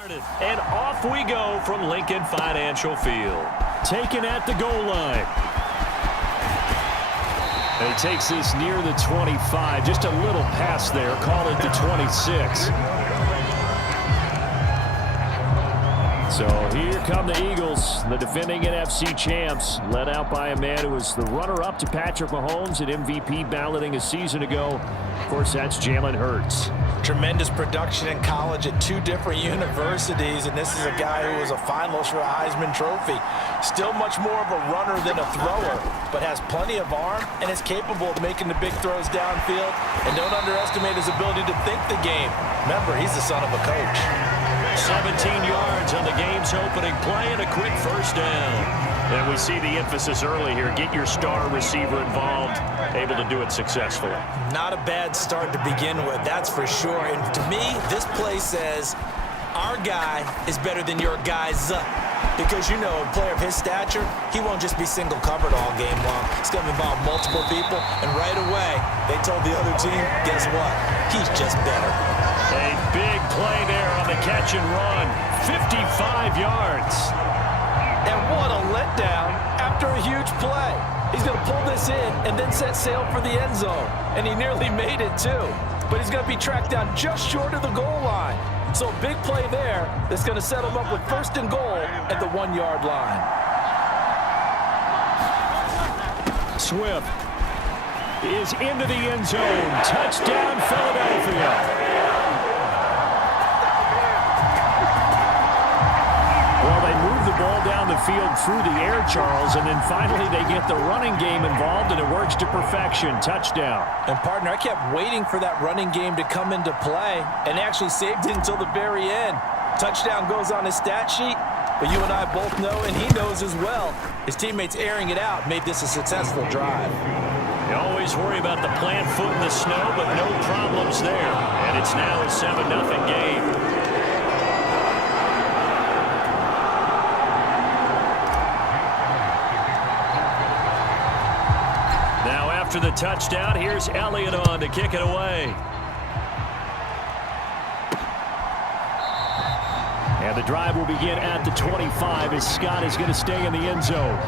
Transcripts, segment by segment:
And off we go from Lincoln Financial Field. Taken at the goal line. And he takes this near the 25. Just a little pass there. Call it the 26. So here come the Eagles, the defending NFC champs, led out by a man who was the runner-up to Patrick Mahomes at MVP balloting a season ago. Of course, that's Jalen Hurts. Tremendous production in college at 2 different universities, and this is a guy who was a finalist for a Heisman Trophy. Still much more of a runner than a thrower, but has plenty of arm and is capable of making the big throws downfield. And don't underestimate his ability to think the game. Remember, he's the son of a coach. 17 yards on the game's opening play and a quick first down. And we see the emphasis early here. Get your star receiver involved, able to do it successfully. Not a bad start to begin with, that's for sure. And to me, this play says our guy is better than your guy's up. Because, you know, a player of his stature, he won't just be single covered all game long. He's going to involve multiple people, and right away, they told the other team, guess what? He's just better. A big play there on the catch and run. 55 yards. And what a letdown after a huge play. He's going to pull this in and then set sail for the end zone. And he nearly made it, too. But he's going to be tracked down just short of the goal line. So a big play there that's going to set him up with 1st and goal at the 1-yard line. Swift is into the end zone. Touchdown, Philadelphia. Well, they move the ball down the field through the air, Charles, and then finally they get the running game involved, and it works to perfection. Touchdown. And, partner, I kept waiting for that running game to come into play and actually saved it until the very end. Touchdown goes on his stat sheet, but you and I both know, and he knows as well, his teammates airing it out made this a successful drive. You always worry about the plant foot in the snow, but no problems there. And it's now a 7-0 game. After the touchdown, here's Elliott on to kick it away. And the drive will begin at the 25 as Scott is going to stay in the end zone.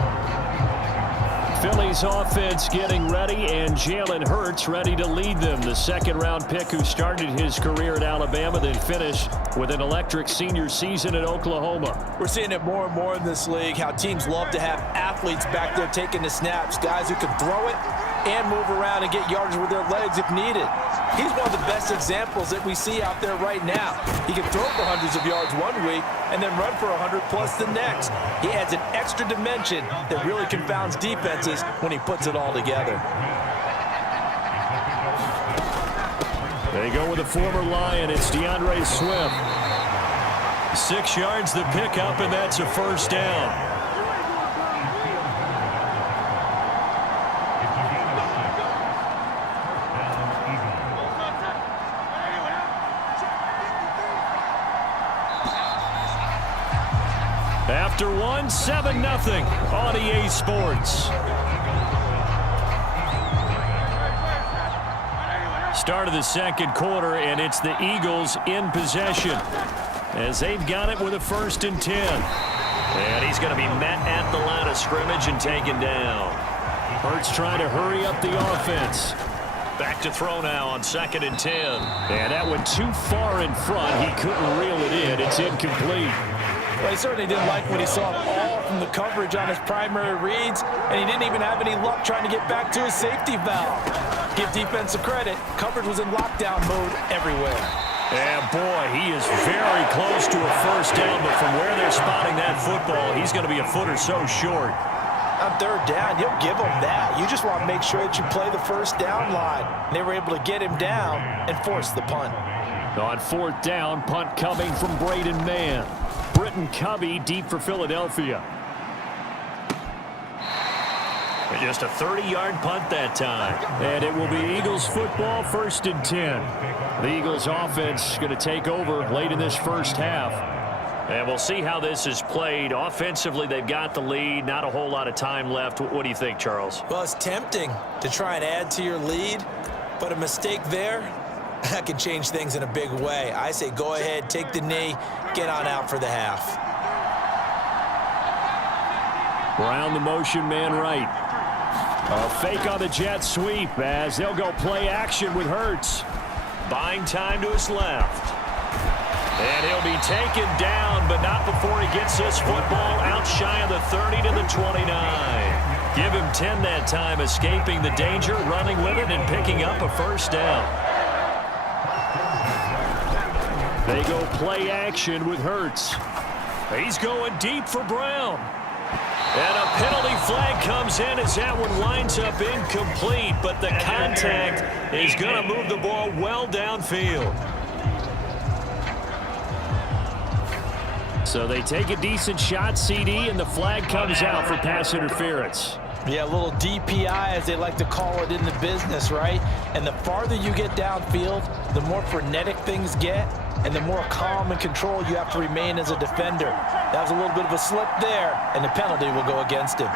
Philly's offense getting ready, and Jalen Hurts ready to lead them. The 2nd-round pick who started his career at Alabama, then finished with an electric senior season at Oklahoma. We're seeing it more and more in this league, how teams love to have athletes back there taking the snaps, guys who can throw it and move around and get yardage with their legs if needed. He's one of the best examples that we see out there right now. He can throw for hundreds of yards one week and then run for 100+ the next. He adds an extra dimension that really confounds defenses when he puts it all together. They go with a former Lion. It's DeAndre Swift. 6 yards the pickup, and that's a first down. After 7-0 on EA Sports. Start of the 2nd quarter, and it's the Eagles in possession as they've got it with a 1st and 10. And he's going to be met at the line of scrimmage and taken down. Hurts trying to hurry up the offense. Back to throw now on 2nd and 10. And that went too far in front. He couldn't reel it in. It's incomplete. Well, he certainly didn't like what he saw all from the coverage on his primary reads, and he didn't even have any luck trying to get back to his safety valve. Give defense credit. Coverage was in lockdown mode everywhere. And, boy, he is very close to a first down, but from where they're spotting that football, he's going to be a foot or so short. On 3rd down, you'll give him that. You just want to make sure that you play the first down line. They were able to get him down and force the punt. On 4th down, punt coming from Braden Mann. Britton Covey deep for Philadelphia. And just a 30-yard punt that time. And it will be Eagles football, 1st and 10. The Eagles offense going to take over late in this first half. And we'll see how this is played. Offensively, they've got the lead. Not a whole lot of time left. What do you think, Charles? Well, it's tempting to try and add to your lead, but a mistake there that can change things in a big way. I say go ahead, take the knee, get on out for the half. Brown the motion man right. A fake on the jet sweep as they'll go play action with Hurts. Buying time to his left. And he'll be taken down, but not before he gets this football out shy of the 30 to the 29. Give him 10 that time, escaping the danger, running with it, and picking up a first down. They go play action with Hurts. He's going deep for Brown. And a penalty flag comes in as that one winds up incomplete, but the contact is going to move the ball well downfield. So they take a decent shot, CD, and the flag comes out for pass interference. Yeah, a little DPI, as they like to call it in the business, right? And the farther you get downfield, the more frenetic things get, and the more calm and control you have to remain as a defender. That was a little bit of a slip there, and the penalty will go against him.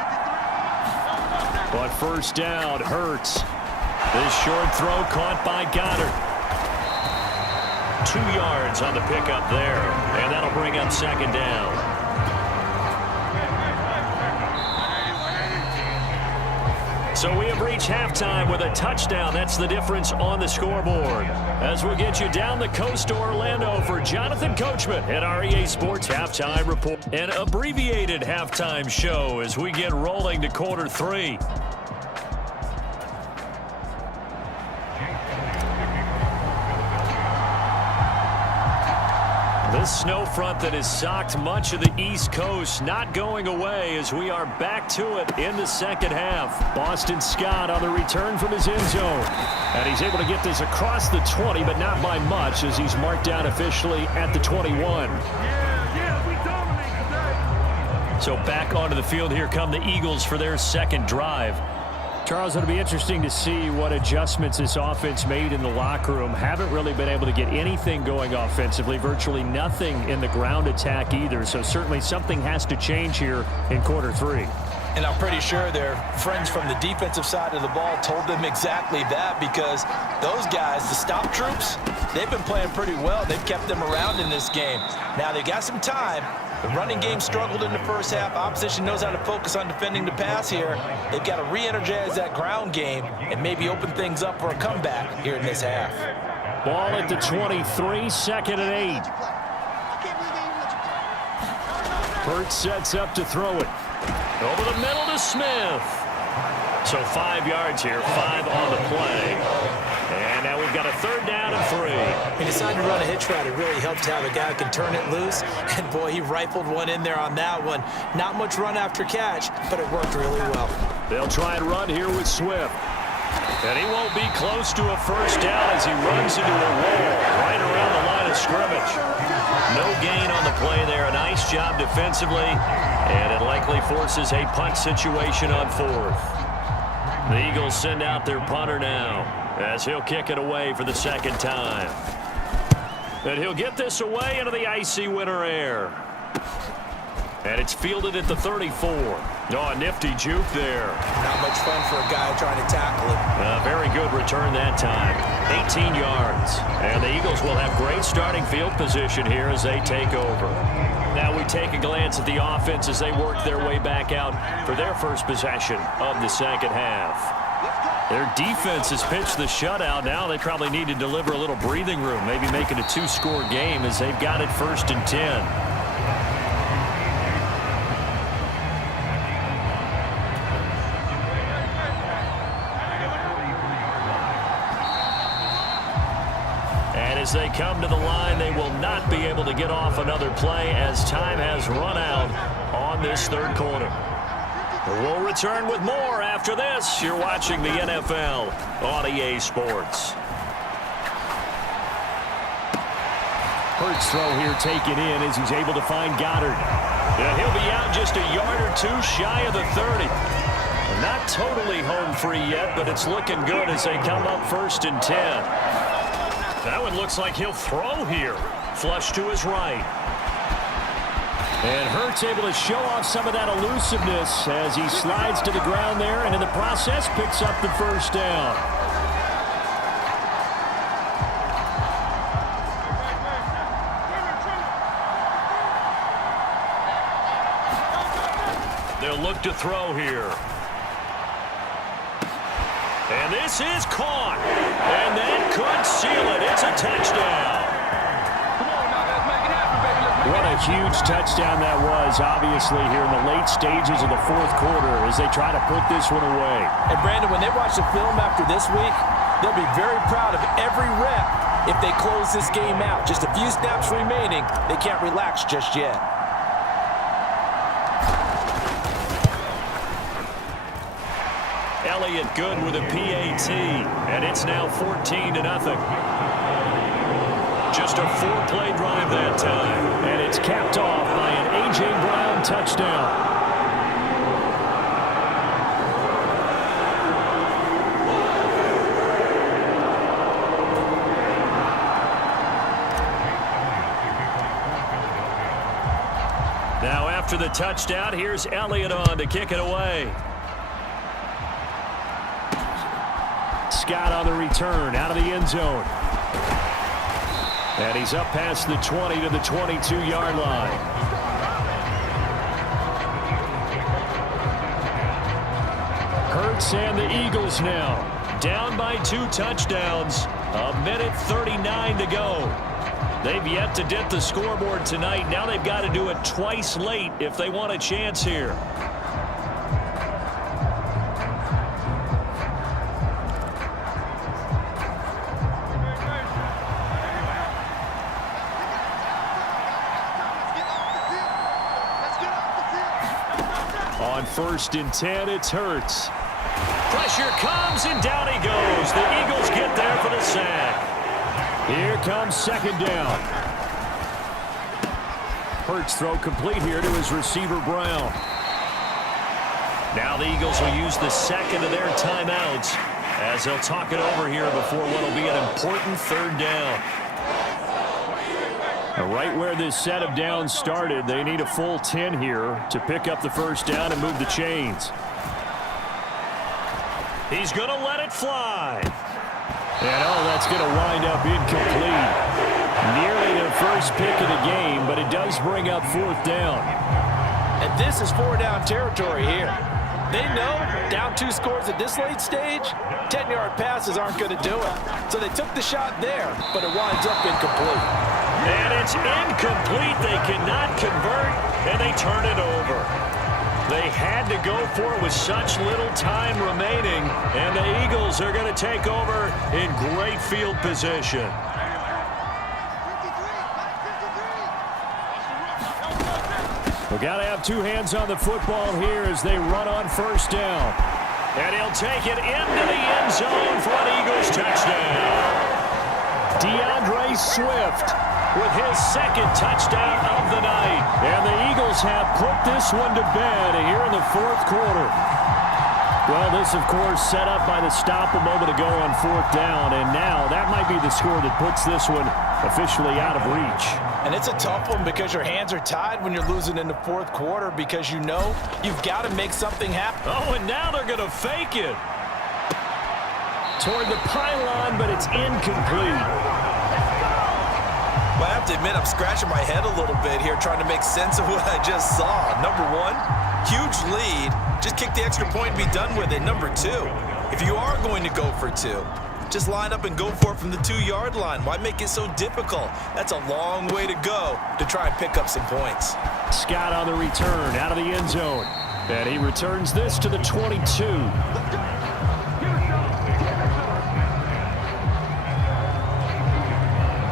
But first down, Hurts. This short throw caught by Goddard. 2 yards on the pickup there, and that'll bring up second down. So we have reached halftime with a touchdown. That's the difference on the scoreboard. As we'll get you down the coast to Orlando for Jonathan Coachman at our EA Sports Halftime Report. An abbreviated halftime show as we get rolling to quarter 3. This snow front that has socked much of the East Coast not going away as we are back to it in the second half. Boston Scott on the return from his end zone. And he's able to get this across the 20, but not by much as he's marked down officially at the 21. So back onto the field here come the Eagles for their second drive. Charles, it'll be interesting to see what adjustments this offense made in the locker room. Haven't really been able to get anything going offensively, virtually nothing in the ground attack either. So certainly something has to change here in quarter 3. And I'm pretty sure their friends from the defensive side of the ball told them exactly that, because those guys, the stop troops, they've been playing pretty well. They've kept them around in this game. Now they got some time. The running game struggled in the first half. Opposition knows how to focus on defending the pass here. They've got to re-energize that ground game and maybe open things up for a comeback here in this half. Ball at the 23, second and 8. Hurts sets up to throw it. Over the middle to Smith. So 5 yards here, 5 on the play. And now we've got a third down and 3. He decided to run a hitch route. It really helped to have a guy who can turn it loose. And, boy, he rifled one in there on that one. Not much run after catch, but it worked really well. They'll try and run here with Swift. And he won't be close to a first down as he runs into a wall right around the line of scrimmage. No gain on the play there. A nice job defensively. And it likely forces a punt situation on 4th. The Eagles send out their punter now as he'll kick it away for the second time. And he'll get this away into the icy winter air. And it's fielded at the 34. Oh, a nifty juke there. Not much fun for a guy trying to tackle it. Very good return that time. 18 yards. And the Eagles will have great starting field position here as they take over. Now we take a glance at the offense as they work their way back out for their first possession of the second half. Their defense has pitched the shutout. Now they probably need to deliver a little breathing room, maybe make it a 2-score game as they've got it 1st and 10. As they come to the line, they will not be able to get off another play as time has run out on this third quarter. We'll return with more after this. You're watching the NFL on EA Sports. Hurts throw here taken in as he's able to find Goddard. And he'll be out just a yard or two shy of the 30. Not totally home free yet, but it's looking good as they come up 1st and 10. That one looks like he'll throw here. Flush to his right. And Hurts able to show off some of that elusiveness as he slides to the ground there and in the process picks up the first down. They'll look to throw here. And this is caught. And that could seal it. It's a touchdown. What a huge touchdown that was, obviously, here in the late stages of the fourth quarter as they try to put this one away. And, Brandon, when they watch the film after this week, they'll be very proud of every rep if they close this game out. Just a few snaps remaining. They can't relax just yet. Elliott good with a PAT, and it's now 14-0. Just a 4-play drive that time. And it's capped off by an A.J. Brown touchdown. Now after the touchdown, here's Elliott on to kick it away. Scott on the return out of the end zone. And he's up past the 20 to the 22-yard line. Hurts and the Eagles now down by 2 touchdowns. 1:39 to go. They've yet to dip the scoreboard tonight. Now they've got to do it twice late if they want a chance here. On 1st and 10, it's Hurts. Pressure comes, and down he goes. The Eagles get there for the sack. Here comes 2nd down. Hurts throw complete here to his receiver, Brown. Now the Eagles will use the second of their timeouts as they'll talk it over here before what will be an important 3rd down. Right where this set of downs started, they need a full 10 here to pick up the 1st down and move the chains. He's going to let it fly. And that's going to wind up incomplete. Nearly their first pick of the game, but it does bring up 4th down. And this is 4-down territory here. They know down 2 scores at this late stage, 10-yard passes aren't going to do it. So they took the shot there, but it winds up incomplete. And it's incomplete. They cannot convert, and they turn it over. They had to go for it with such little time remaining, and the Eagles are going to take over in great field position. We've got to have 2 hands on the football here as they run on 1st down. And he'll take it into the end zone for an Eagles touchdown. DeAndre Swift with his 2nd touchdown of the night. And the Eagles have put this one to bed here in the 4th quarter. Well, this, of course, set up by the stop a moment ago on 4th down, and now that might be the score that puts this one officially out of reach. And it's a tough one because your hands are tied when you're losing in the 4th quarter because you know you've got to make something happen. Oh, and now they're going to fake it. Toward the pylon, but it's incomplete. Well, I have to admit, I'm scratching my head a little bit here trying to make sense of what I just saw. Number 1, huge lead. Just kick the extra point and be done with it. Number 2, if you are going to go for 2, just line up and go for it from the 2-yard line. Why make it so difficult? That's a long way to go to try and pick up some points. Scott on the return out of the end zone. And he returns this to the 22.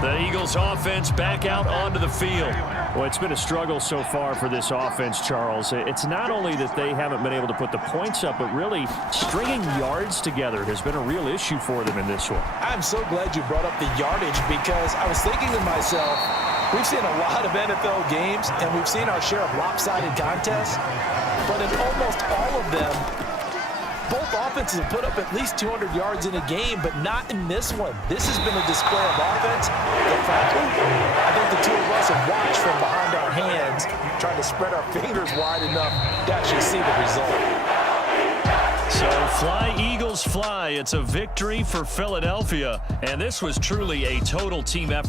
The Eagles offense back out onto the field. Well, it's been a struggle so far for this offense, Charles. It's not only that they haven't been able to put the points up, but really stringing yards together has been a real issue for them in this one. I'm so glad you brought up the yardage because I was thinking to myself, we've seen a lot of NFL games and we've seen our share of lopsided contests, but in almost all of them, both offenses have put up at least 200 yards in a game, but not in this one. This has been a display of offense. But frankly, I think the 2 of us have watched from behind our hands, trying to spread our fingers wide enough to actually see the result. So fly, Eagles, fly. It's a victory for Philadelphia, and this was truly a total team effort.